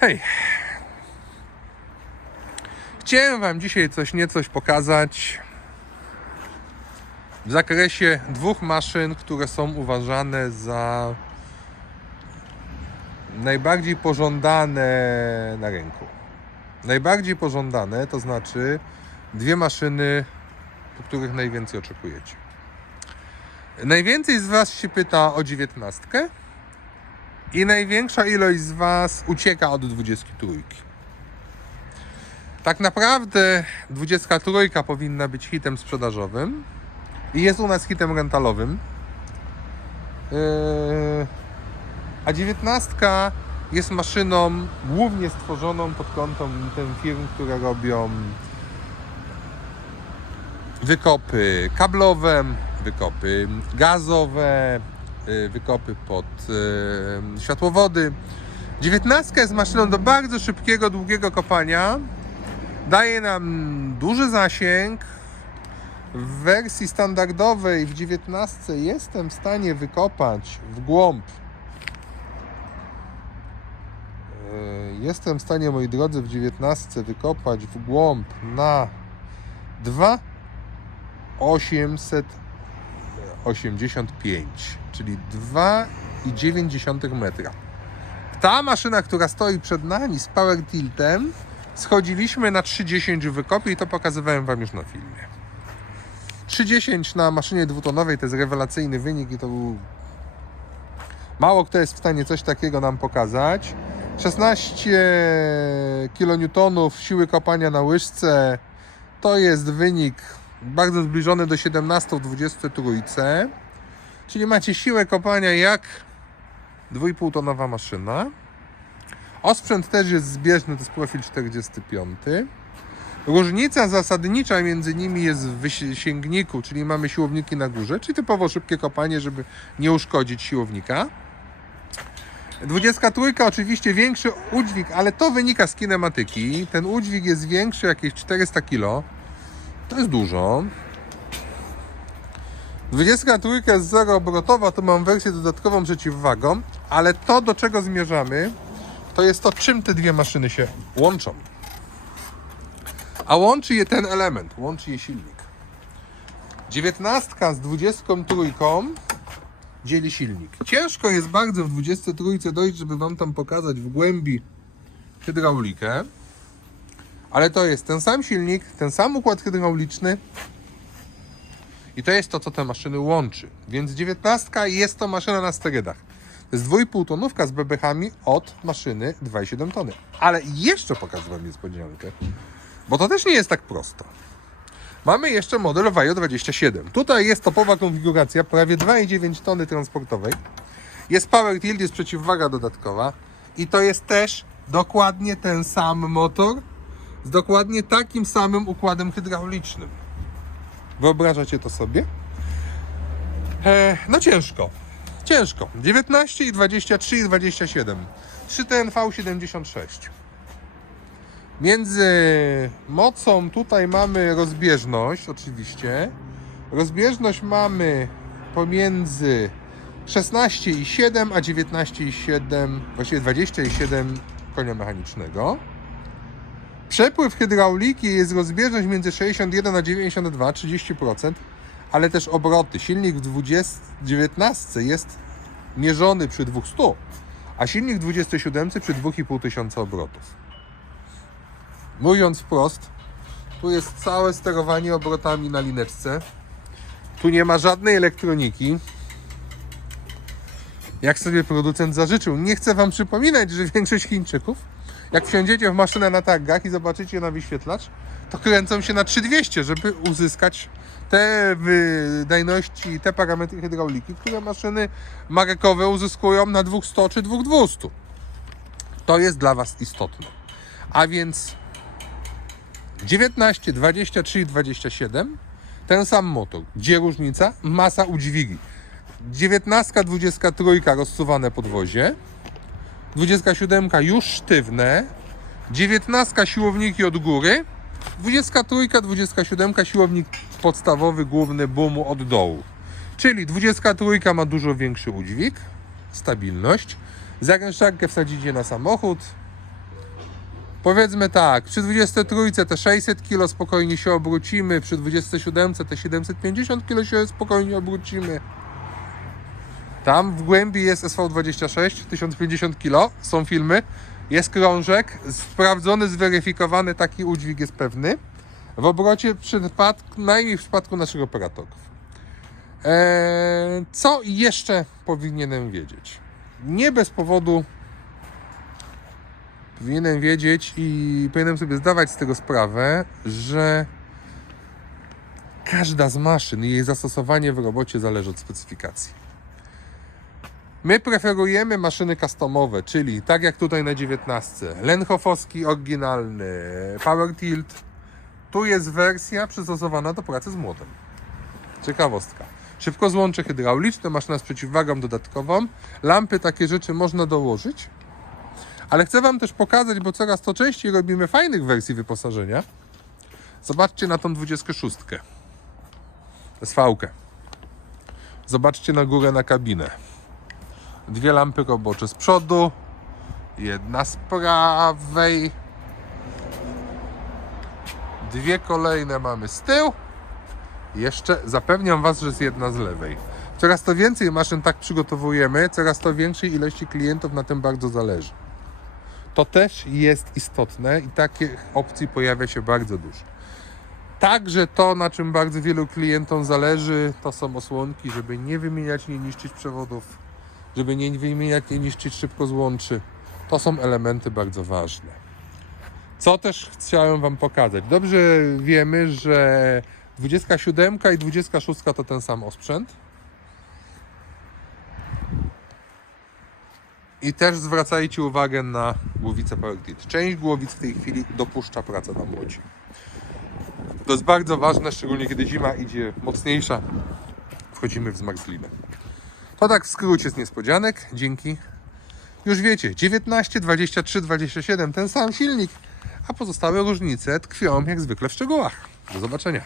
Hej! Chciałem Wam dzisiaj coś niecoś pokazać w zakresie dwóch maszyn, które są uważane za najbardziej pożądane na rynku. Najbardziej pożądane to znaczy dwie maszyny, po których najwięcej oczekujecie. Najwięcej z Was się pyta o dziewiętnastkę i największa ilość z Was ucieka od 23. Tak naprawdę 23 powinna być hitem sprzedażowym i jest u nas hitem rentalowym. Yy, a 19 jest maszyną głównie stworzoną pod kątem tym firm, które robią wykopy kablowe, wykopy gazowe, wykopy pod y, światłowody. 19 jest maszyną do bardzo szybkiego, długiego kopania. Daje nam duży zasięg. W wersji standardowej w 19 jestem w stanie wykopać w głąb. Y, Jestem w stanie, moi drodzy, w 19 wykopać w głąb na 2 885, czyli 2,9 metra. Ta maszyna, która stoi przed nami z power tiltem, schodziliśmy na 3,10 w wykopie i to pokazywałem Wam już na filmie. 3,10 na maszynie dwutonowej to jest rewelacyjny wynik i to był... Mało kto jest w stanie coś takiego nam pokazać. 16 kN siły kopania na łyżce to jest wynik bardzo zbliżony do 17 w 23. Czyli macie siłę kopania jak 2,5 tonowa maszyna. Osprzęt też jest zbieżny, to jest profil 45. Różnica zasadnicza między nimi jest w wysięgniku, czyli mamy siłowniki na górze, czyli typowo szybkie kopanie, żeby nie uszkodzić siłownika. 23 oczywiście większy udźwig, ale to wynika z kinematyki. Ten udźwig jest większy, jakieś 400 kg. To jest dużo. 23 jest zeroobrotowa, to mam wersję dodatkową przeciwwagą, ale to do czego zmierzamy, to jest to czym te dwie maszyny się łączą. A łączy je ten element, łączy je silnik. 19 z 23 dzieli silnik. Ciężko jest bardzo w 23 dojść, żeby Wam tam pokazać w głębi hydraulikę. Ale to jest ten sam silnik, ten sam układ hydrauliczny i to jest to, co te maszyny łączy. Więc 19 jest to maszyna na sterydach. To jest 2,5 tonówka z bebechami od maszyny 2,7 tony. Ale jeszcze pokażę Wam niespodziankę, bo to też nie jest tak prosto. Mamy jeszcze model Vario 27. Tutaj jest topowa konfiguracja, prawie 2,9 tony transportowej. Jest power tilt, jest przeciwwaga dodatkowa i to jest też dokładnie ten sam motor z dokładnie takim samym układem hydraulicznym. Wyobrażacie to sobie? E, no ciężko. Ciężko. 19 i 23 i 27. 3 TNV 76. Między mocą tutaj mamy rozbieżność, oczywiście. Rozbieżność mamy pomiędzy 16,7 a 19,7, właściwie 20,7 konia mechanicznego. Przepływ hydrauliki jest rozbieżność między 61 a 92, 30%, ale też obroty. Silnik w 20, 19 jest mierzony przy 200, a silnik w 27 przy 2,5 tysiąca obrotów. Mówiąc wprost, tu jest całe sterowanie obrotami na lineczce. Tu nie ma żadnej elektroniki. Jak sobie producent zażyczył. Nie chcę Wam przypominać, że większość Chińczyków jak wsiądziecie w maszynę na targach i zobaczycie na wyświetlacz, to kręcą się na 3200, żeby uzyskać te wydajności, te parametry hydrauliki, które maszyny markowe uzyskują na 200 czy 2200. To jest dla Was istotne. A więc 19, 23 i 27 ten sam motor. Gdzie różnica? Masa udźwigi. 19, 23 rozsuwane podwozie. 27 już sztywne, 19 siłowniki od góry, 23, 27 siłownik podstawowy, główny boomu od dołu. Czyli 23 ma dużo większy udźwig, stabilność. Zagęszczarkę wsadzicie na samochód, Powiedzmy tak, przy 23 te 600 kg spokojnie się obrócimy, przy 27 te 750 kg się spokojnie obrócimy. Tam w głębi jest SV26, 1050 kg, są filmy, jest krążek, sprawdzony, zweryfikowany, taki udźwig jest pewny. W obrocie przypadku, najmniej w przypadku naszych operatorów. Eee, co jeszcze powinienem wiedzieć? Nie bez powodu powinienem wiedzieć i powinienem sobie zdawać z tego sprawę, że każda z maszyn i jej zastosowanie w robocie zależy od specyfikacji. My preferujemy maszyny customowe, czyli tak jak tutaj na 19, Lenhoffowski oryginalny, Power Tilt. Tu jest wersja przystosowana do pracy z młotem. Ciekawostka. Szybko złącze hydrauliczne, maszyna z przeciwwagą dodatkową. Lampy, takie rzeczy można dołożyć. Ale chcę Wam też pokazać, bo coraz to częściej robimy fajnych wersji wyposażenia. Zobaczcie na tą 26. SV-kę. Zobaczcie na górę na kabinę. Dwie lampy robocze z przodu, jedna z prawej, dwie kolejne mamy z tyłu. Jeszcze zapewniam Was, że jest jedna z lewej. Coraz to więcej maszyn tak przygotowujemy, coraz to większej ilości klientów na tym bardzo zależy. To też jest istotne i takich opcji pojawia się bardzo dużo. Także to, na czym bardzo wielu klientom zależy, to są osłonki, żeby nie wymieniać, nie niszczyć przewodów, żeby nie wymieniać, nie niszczyć szybko złączy. To są elementy bardzo ważne. Co też chciałem Wam pokazać. Dobrze wiemy, że 27 i 26 to ten sam osprzęt. I też zwracajcie uwagę na głowicę Power Grid. Część głowic w tej chwili dopuszcza pracę na młocie. To jest bardzo ważne, szczególnie kiedy zima idzie mocniejsza. Wchodzimy w zmarzlinę. To tak w skrócie z niespodzianek. Dzięki. Już wiecie, 19, 23, 27 ten sam silnik, a pozostałe różnice tkwią jak zwykle w szczegółach. Do zobaczenia.